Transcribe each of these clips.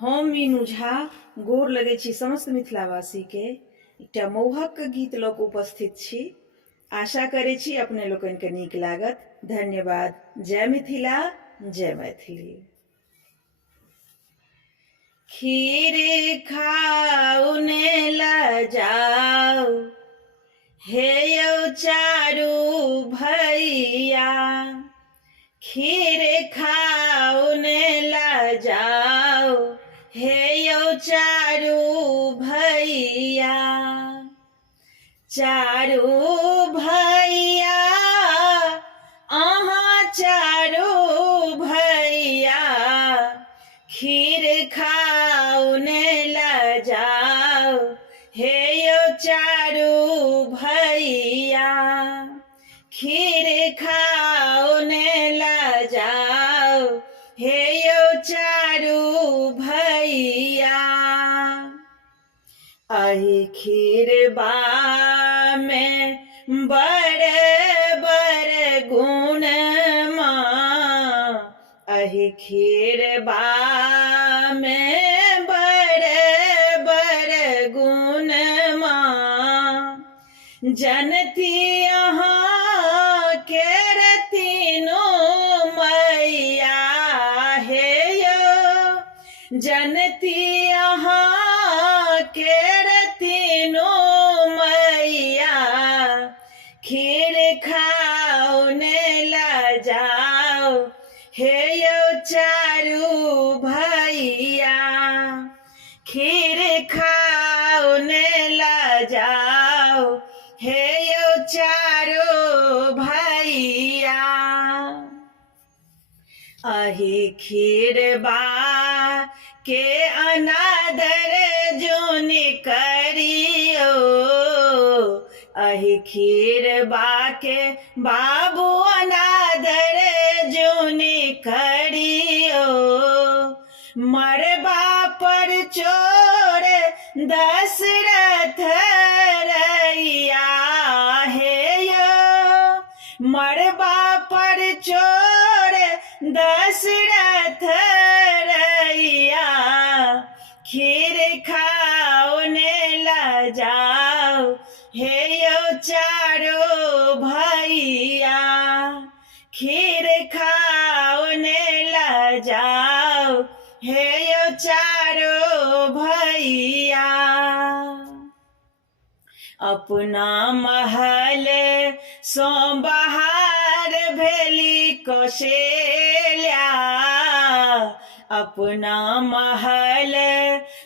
हम मीनू झा गोर लगै छी समस्त मिथिलावासी के एकटा मोहक गीत लऽ कऽ उपस्थित छी। आशा करै छी अपने लोकनि के नीक लागत। धन्यवाद। जय मिथिला, जय मैथिली। खीर खाउ ने लजाउ हे यौ चारू भैया, खीर खाउ ने लजाउ हे यौ चारू भैया। चारू भैया अहाँ चारू भैया, खीर खाउ ने लजाउ हे यौ चारू भैया। खीर खाउ ने लजाउ हे यौ चारू भैया। अहि खीरबा में बड़े बड़े गुण माँ, अहि खीरबा में बड़े बड़े गुण माँ। जनती अहाँ केर तीनों मैया हे यौ, जनती अहाँ केर तीनों मैया। खीर खाउ ने लजाउ हे यौ चारू भैया। खीर खाउ ने लजाउ हे यौ चारू भैया। अहि खीरबा के अनादर जोनि करियो, अहि खीरबा के बाबू अनादर जोनि करियो। मरबा पर चोर दशरथ रैया हे यौ, मरबा पर चोर दशरथ रैया। खीर खाउ ने लजाउ हे यौ चारो भैया। खीर खाउ ने लजाउ हे यौ चारो भैया। अपना महल सो बाहर भेली कौशल्या, अपना महल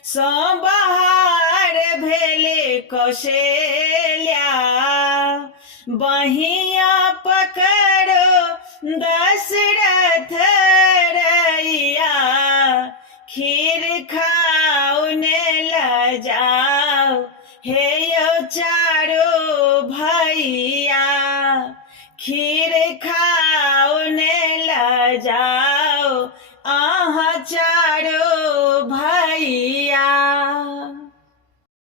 सो बाहर भेली कौशल्या। बहिया पकड़ो दशरथ रैया, खीर खाउ ने लजाउ हे